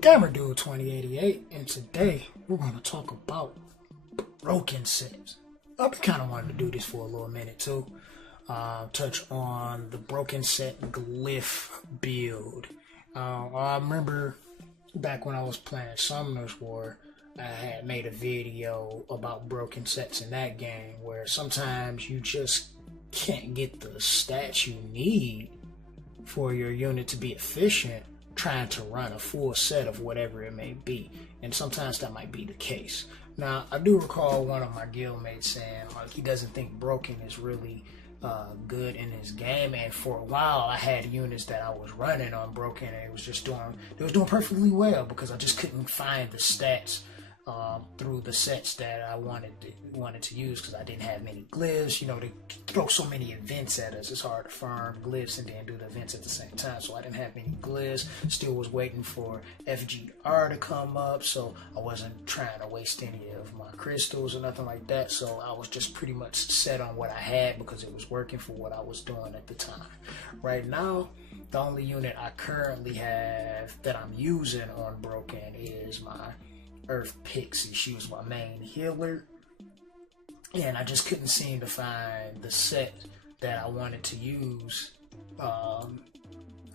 Gamer Dude 2088, and today we're going to talk about broken sets. I've been kind of wanting to do this for a little minute too. Touch on the broken set glyph build. I remember back when I was playing Summoner's War, I had made a video about broken sets in that game where sometimes you just can't get the stats you need for your unit to be efficient trying to run a full set of whatever it may be, and sometimes that might be the case. Now, I do recall one of my guildmates saying like he doesn't think broken is really good in his game, and for a while I had units that I was running on broken and it was doing perfectly well because I just couldn't find the stats through the sets that I wanted to use because I didn't have many glyphs. You know, they throw so many events at us, it's hard to farm glyphs and then do the events at the same time, so I didn't have many glyphs. Still was waiting for FGR to come up, so I wasn't trying to waste any of my crystals or nothing like that, so I was just pretty much set on what I had because it was working for what I was doing at the time. Right now, the only unit I currently have that I'm using on broken is my Earth Pixie. She was my main healer, and I just couldn't seem to find the set that I wanted to use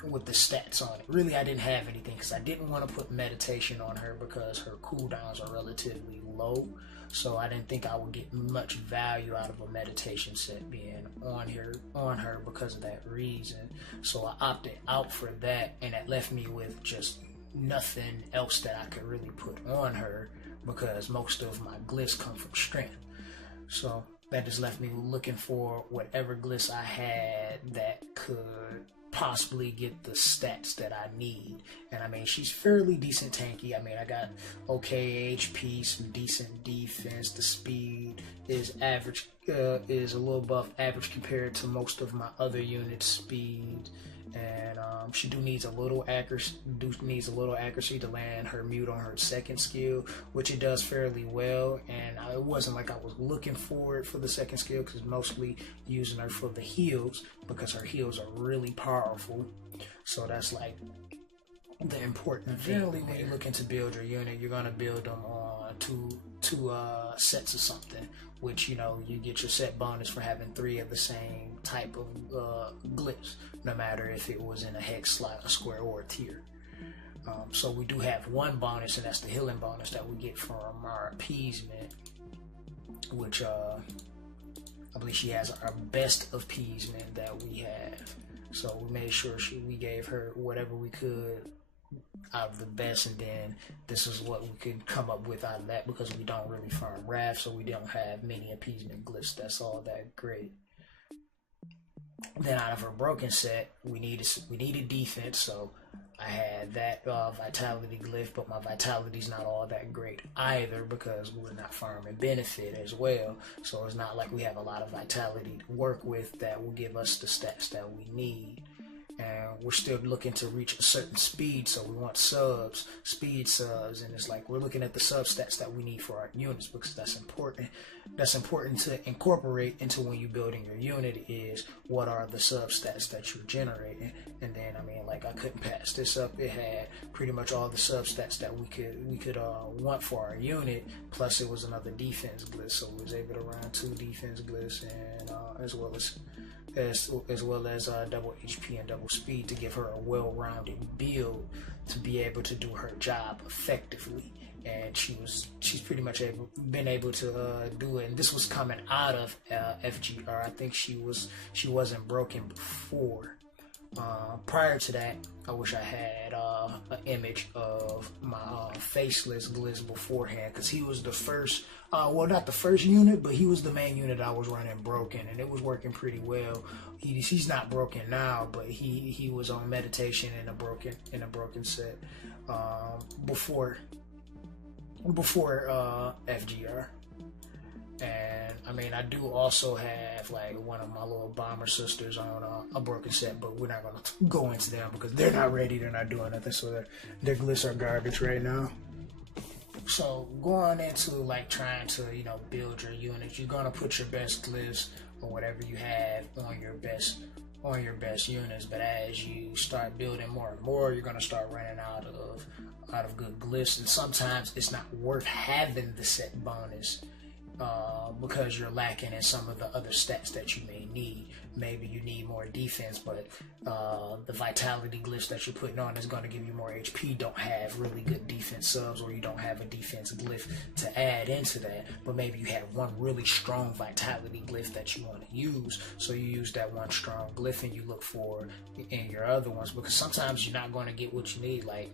with the stats on it. Really, I didn't have anything because I didn't want to put meditation on her because her cooldowns are relatively low, so I didn't think I would get much value out of a meditation set being on her because of that reason. So I opted out for that, and that left me with just nothing else that I could really put on her because most of my glyphs come from strength. So that just left me looking for whatever glyphs I had that could possibly get the stats that I need. And I mean, she's fairly decent tanky. I mean, I got okay HP, some decent defense. The speed is average, is a little above average compared to most of my other units' speed. And she needs a little accuracy to land her mute on her second skill, which it does fairly well. And it wasn't like I was looking for it for the second skill because mostly using her for the heals because her heals are really powerful. So that's like the important thing. Generally, when you're looking to build your unit, you're gonna build them on two sets of something, which, you know, you get your set bonus for having 3 of the same type of glyphs, no matter if it was in a hex slot, a square, or a tier. So we do have one bonus, and that's the healing bonus that we get from our appeasement, which I believe she has our best appeasement that we have. So we made sure we gave her whatever we could out of the best, and then this is what we could come up with out of that because we don't really farm Wrath, so we don't have many appeasement glyphs that's all that great. Then out of her broken set, we needed defense, so I had that vitality glyph, but my vitality's not all that great either because we're not farming benefit as well, so it's not like we have a lot of vitality to work with that will give us the stats that we need. And we're still looking to reach a certain speed, so we want speed subs, and it's like we're looking at the sub stats that we need for our units because that's important. That's important to incorporate into when you're building your unit is what are the sub stats that you're generating. And then I mean, like, I couldn't pass this up. It had pretty much all the sub stats that we could want for our unit, plus it was another defense glyph, so we was able to run 2 defense glyphs and as well as double HP and double speed to give her a well-rounded build to be able to do her job effectively. And she's pretty much been able to do it. And this was coming out of FGR. I think she wasn't broken before. Prior to that, I wish I had an image of my faceless Glizz beforehand, because he was the first, well, not the first unit, but he was the main unit I was running broken, and it was working pretty well. He's not broken now, but he was on meditation in a broken set before FGR. And I mean, I do also have like one of my little bomber sisters on a broken set, but we're not going to go into them because they're not ready, they're not doing nothing, so their glyphs are garbage right now. So going into like trying to, you know, build your unit, you're going to put your best glyphs or whatever you have on your best units, but as you start building more and more, you're going to start running out out of good glyphs, and sometimes it's not worth having the set bonus because you're lacking in some of the other stats that you may need. Maybe you need more defense, but the vitality glyphs that you're putting on is going to give you more HP don't have really good defense subs, or you don't have a defense glyph to add into that. But maybe you have one really strong vitality glyph that you want to use, so you use that one strong glyph and you look for in your other ones, because sometimes you're not going to get what you need. Like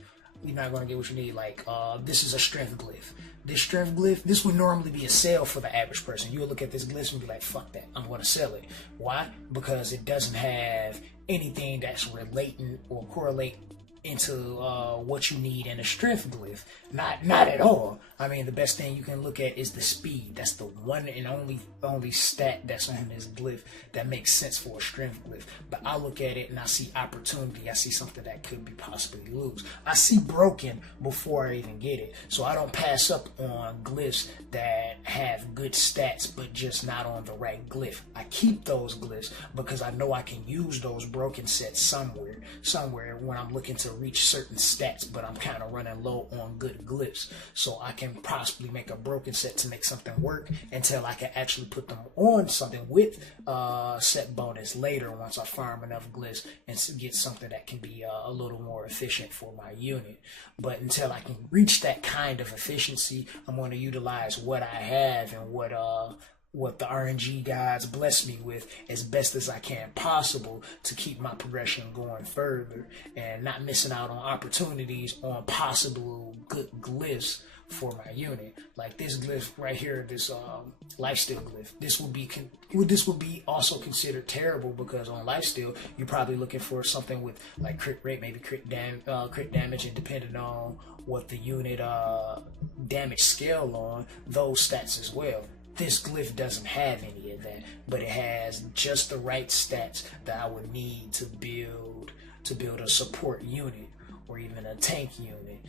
this is a strength glyph. This strength glyph, this would normally be a sell for the average person. You'll look at this glyph and be like, fuck that, I'm going to sell it. Why? Because it doesn't have anything that's relating or correlate into what you need in a strength glyph. Not at all. I mean, the best thing you can look at is the speed. That's the one and only stat that's on this glyph that makes sense for a strength glyph. But I look at it and I see opportunity. I see something that could be possibly lose. I see broken before I even get it. So I don't pass up on glyphs that have good stats but just not on the right glyph. I keep those glyphs because I know I can use those broken sets somewhere when I'm looking to reach certain stats, but I'm kind of running low on good glyphs. So I can possibly make a broken set to make something work until I can actually put them on something with set bonus later once I farm enough glyphs and get something that can be a little more efficient for my unit. But until I can reach that kind of efficiency, I'm going to utilize what I have and what the RNG gods bless me with as best as I can possible to keep my progression going further and not missing out on opportunities on possible good glyphs for my unit. Like this glyph right here, this lifesteal glyph. This would be also considered terrible because on lifesteal you're probably looking for something with like crit rate, maybe crit damage, and depending on what the unit damage scale on, those stats as well. This glyph doesn't have any of that, but it has just the right stats that I would need to build a support unit or even a tank unit,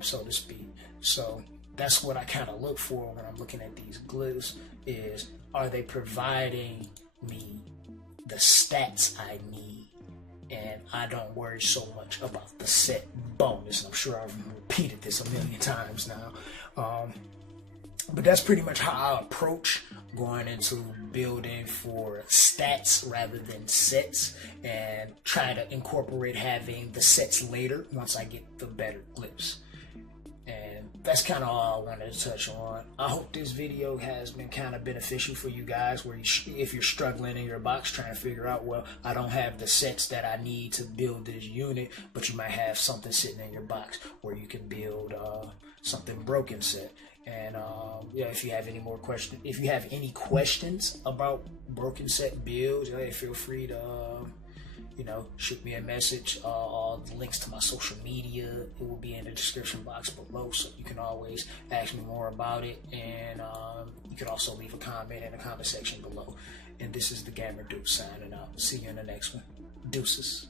so to speak. So that's what I kind of look for when I'm looking at these glyphs, is are they providing me the stats I need? And I don't worry so much about the set bonus. I'm sure I've repeated this a million times now. But that's pretty much how I approach going into building for stats rather than sets, and try to incorporate having the sets later once I get the better glyphs. And that's kind of all I wanted to touch on. I hope this video has been kind of beneficial for you guys, where if you're struggling in your box trying to figure out, well, I don't have the sets that I need to build this unit, but you might have something sitting in your box where you can build something broken set. And yeah, if you have any more questions, if you have any questions about broken set builds, feel free to shoot me a message. All the links to my social media, it will be in the description box below, so you can always ask me more about it. And you can also leave a comment in the comment section below. And this is the Gamer Dude signing out. See you in the next one. Deuces.